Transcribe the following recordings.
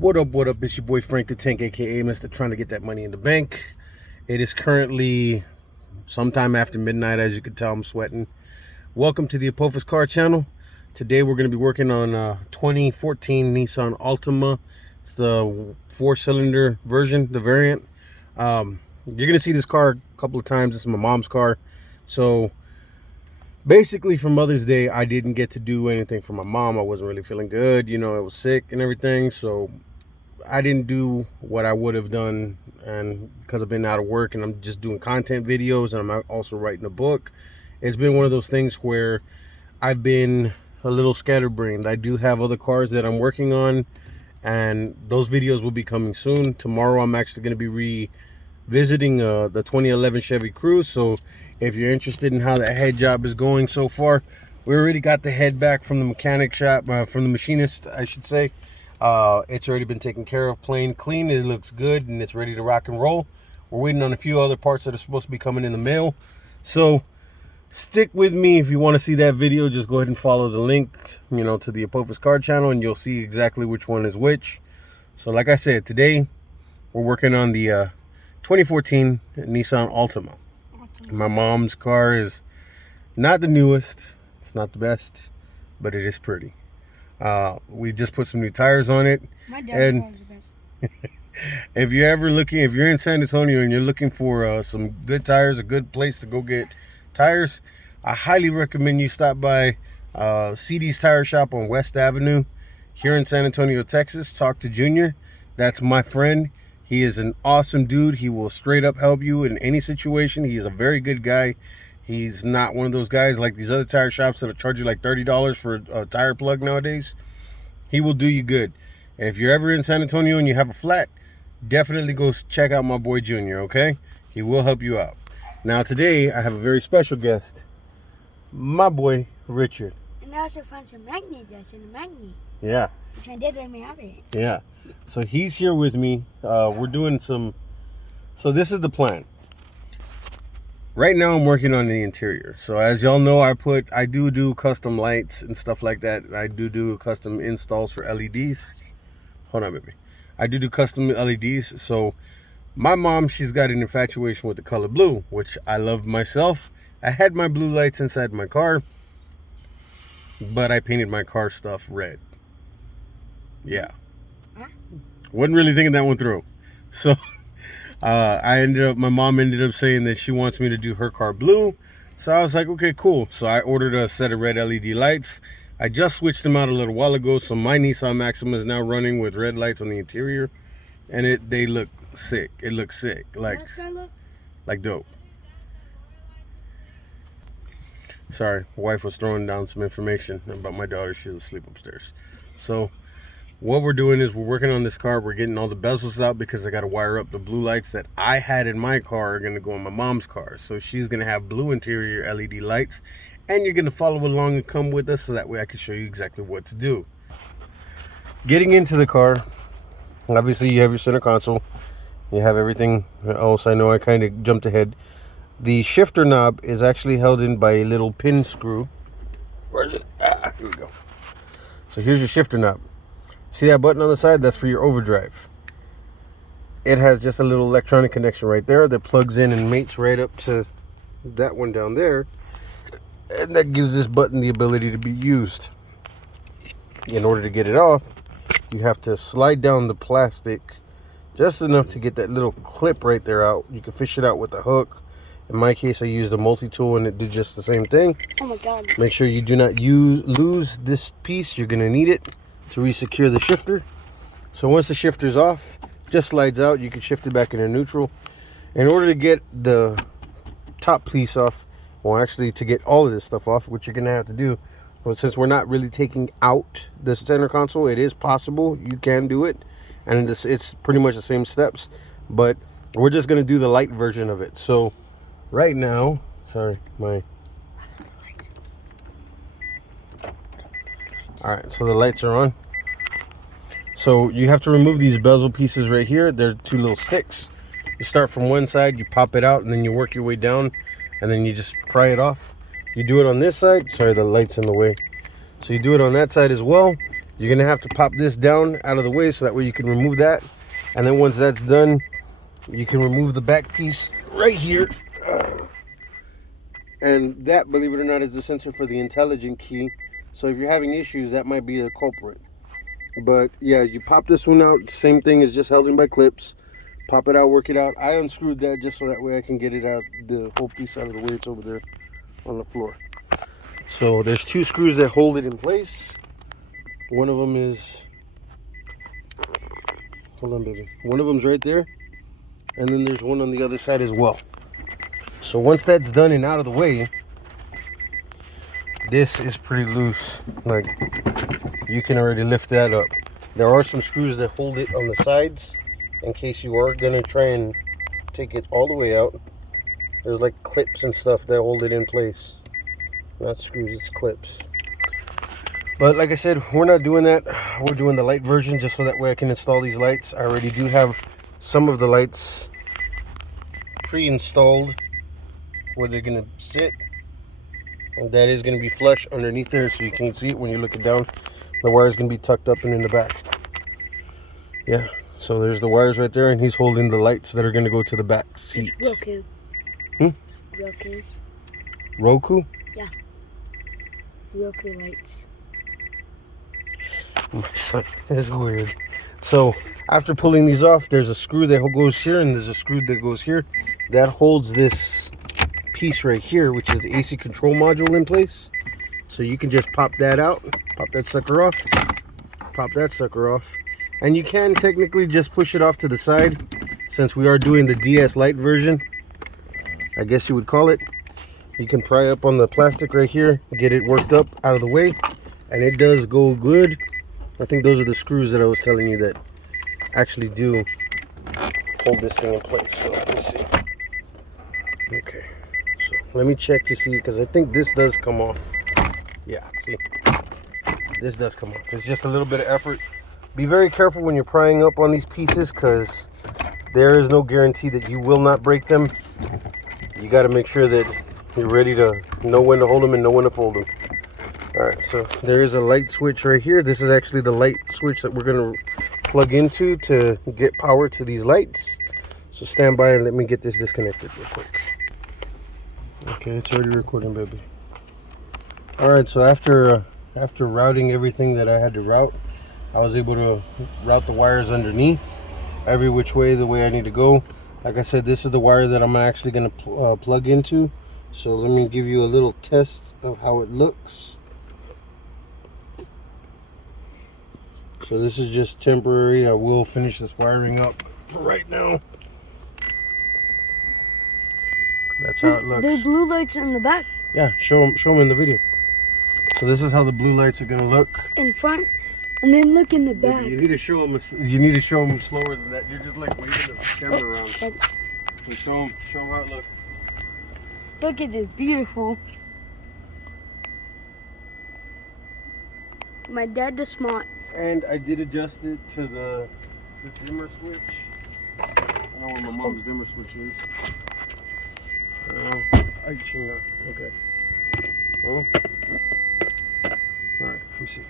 What up, what up? It's your boy Frank the Tank, aka Mr. Trying to Get That Money in the Bank. It is currently sometime after midnight. As you can tell, I'm sweating. Welcome to the Apophis Car Channel. Today we're going to be working on a 2014 Nissan Altima. It's the 4-cylinder version, the variant. You're going to see this car a couple of times. This is my mom's car. So basically for Mother's Day, I didn't get to do anything for my mom. I wasn't really feeling good. You know, I was sick and everything. So I didn't do what I would have done, and because I've been out of work and I'm just doing content videos and I'm also writing a book, it's been one of those things where I've been a little scatterbrained. I do have other cars that I'm working on, and those videos will be coming soon. Tomorrow I'm actually going to be revisiting the 2011 Chevy Cruze. So if you're interested in how that head job is going so far, we already got the head back from the mechanic shop, from the machinist I should say. It's already been taken care of, plain clean. It looks good and it's ready to rock and roll. We're waiting on a few other parts that are supposed to be coming in the mail. So stick with me. If you want to see that video, just go ahead and follow the link, you know, to the Apophis Car Channel, and you'll see exactly which one is which. So like I said, today we're working on the 2014 Nissan Altima. My mom's car is not the newest, it's not the best, but it is pretty. We just put some new tires on it. My dad's car is the best. If you're in San Antonio and you're looking for some good tires, a good place to go get tires, I highly recommend you stop by CD's Tire Shop on West Avenue here in San Antonio, Texas. Talk to Junior. That's my friend. He is an awesome dude. He will straight up help you in any situation. He is a very good guy. He's not one of those guys like these other tire shops that'll charge you like $30 for a tire plug nowadays. He will do you good. And if you're ever in San Antonio and you have a flat, definitely go check out my boy Junior, okay? He will help you out. Now today, I have a very special guest. My boy, Richard. And I also found some magnet dust in the magnet. Yeah. Which I did let me have it. Yeah. So he's here with me. We're doing some... So this is the plan. Right now I'm working on the interior. So as y'all know, I do custom lights and stuff like that. I do custom installs for LEDs. Hold on, baby. I do custom LEDs. So my mom, she's got an infatuation with the color blue, which I love myself. I had my blue lights inside my car, but I painted my car stuff red. Yeah. Wasn't really thinking that one through. So my mom ended up saying that she wants me to do her car blue. So I was like, okay, cool. So I ordered a set of red LED lights. I just switched them out a little while ago. So my Nissan Maxima is now running with red lights on the interior, and they look sick. It looks sick, like dope. Sorry, wife was throwing down some information about my daughter. She's asleep upstairs. So what we're doing is we're working on this car. We're getting all the bezels out because I got to wire up the blue lights that I had in my car are going to go in my mom's car. So she's going to have blue interior LED lights, and you're going to follow along and come with us so that way I can show you exactly what to do. Getting into the car, obviously you have your center console. You have everything else. I know I kind of jumped ahead. The shifter knob is actually held in by a little pin screw. Where is it? Here we go. So here's your shifter knob. See that button on the side? That's for your overdrive. It has just a little electronic connection right there that plugs in and mates right up to that one down there. And that gives this button the ability to be used. In order to get it off, you have to slide down the plastic just enough to get that little clip right there out. You can fish it out with a hook. In my case, I used a multi-tool and it did just the same thing. Oh my God. Make sure you do not lose this piece. You're going to need it to re-secure the shifter. So once the shifter's off, just slides out. You can shift it back into neutral. In order to get the top piece off, well, actually to get all of this stuff off, which you're going to have to do, well, since we're not really taking out the center console, it is possible. You can do it, and it's pretty much the same steps, but we're just going to do the light version of it. So right now, sorry, all right, so the lights are on. So you have to remove these bezel pieces right here. They're two little sticks. You start from one side, you pop it out, and then you work your way down, and then you just pry it off. You do it on this side. Sorry, the light's in the way. So you do it on that side as well. You're gonna have to pop this down out of the way so that way you can remove that. And then once that's done, you can remove the back piece right here. And that, believe it or not, is the sensor for the intelligent key. So if you're having issues, that might be the culprit. But yeah, you pop this one out. Same thing, is just held in by clips. Pop it out, work it out. I unscrewed that just so that way I can get it out, the whole piece out of the way. It's over there on the floor. So there's 2 screws that hold it in place. One of them is, hold on baby, one of them's right there, and then there's one on the other side as well. So once that's done and out of the way, this is pretty loose. Like, you can already lift that up. There are some screws that hold it on the sides in case you are gonna try and take it all the way out. There's like clips and stuff that hold it in place. Not screws, it's clips. But like I said, we're not doing that. We're doing the light version just so that way I can install these lights. I already do have some of the lights pre-installed where they're gonna sit. And that is gonna be flush underneath there so you can't see it when you're looking down. The wire is gonna be tucked up and in the back. Yeah, so there's the wires right there, and he's holding the lights that are gonna go to the back seat. It's Roku. Roku. Roku? Yeah. Roku lights. My son is weird. So after pulling these off, there's a screw that goes here and there's a screw that goes here that holds this piece right here, which is the AC control module in place. So you can just pop that out, pop that sucker off, pop that sucker off, and you can technically just push it off to the side. Since we are doing the DS Lite version, I guess you would call it, you can pry up on the plastic right here, get it worked up out of the way, and it does go good. I think those are the screws that I was telling you that actually do hold this thing in place. So let me see. Okay, so let me check to see, because I think this does come off. Yeah, see, this does come off. It's just a little bit of effort. Be very careful when you're prying up on these pieces, because there is no guarantee that you will not break them. You got to make sure that you're ready to know when to hold them and know when to fold them. Alright, so there is a light switch right here. This is actually the light switch that we're going to plug into to get power to these lights. So stand by and let me get this disconnected real quick. Okay, it's already recording, baby. Alright, so after routing everything that I had to route, I was able to route the wires underneath every which way, the way I need to go. Like I said, this is the wire that I'm actually going to plug into. So let me give you a little test of how it looks. So this is just temporary. I will finish this wiring up for right now. That's how it looks. There's blue lights in the back. Yeah, show them in the video. So this is how the blue lights are gonna look In front, and then look in the back. You need to show them. You need to show them slower than that. You're just like waving the camera around. So show them how it looks. Look at this, beautiful. My dad is smart. And I did adjust it to the dimmer switch. I don't know where my mom's dimmer switch is. I ching that. Okay. Oh. Alright, let me see.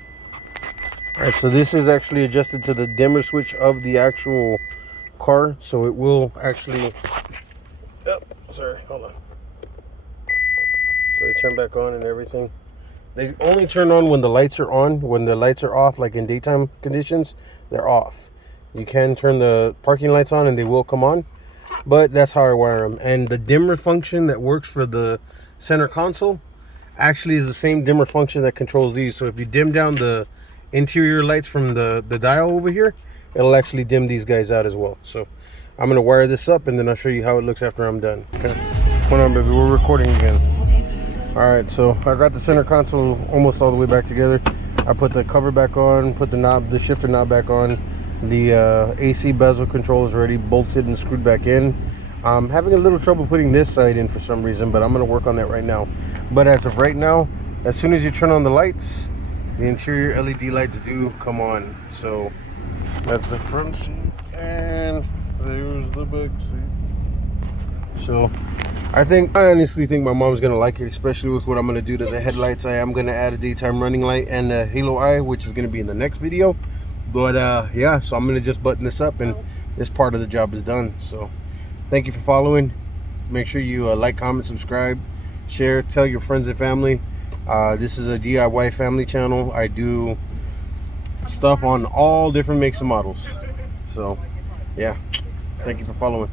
Alright, so this is actually adjusted to the dimmer switch of the actual car. So it will actually. Oh, sorry, hold on. So they turn back on and everything. They only turn on when the lights are on. When the lights are off, like in daytime conditions, they're off. You can turn the parking lights on and they will come on, but that's how I wire them. And the dimmer function that works for the center console actually is the same dimmer function that controls these. So if you dim down the interior lights from the dial over here, it'll actually dim these guys out as well. So I'm gonna wire this up and then I'll show you how it looks after I'm done. Okay. Hold on, baby, we're recording again. Alright, so I got the center console almost all the way back together. I put the cover back on, put the shifter knob back on. The AC bezel control is already bolted and screwed back in. I'm having a little trouble putting this side in for some reason, but I'm going to work on that right now. But as of right now, as soon as you turn on the lights, the interior LED lights do come on. So that's the front seat, and there's the back seat. So I honestly think my mom's gonna like it, especially with what I'm gonna do to the headlights. I am gonna add a daytime running light and a halo eye, which is gonna be in the next video. But yeah, so I'm gonna just button this up and this part of the job is done. So thank you for following. Make sure you like, comment, subscribe, share, tell your friends and family. This is a DIY family channel. I do stuff on all different makes and models. So yeah, thank you for following.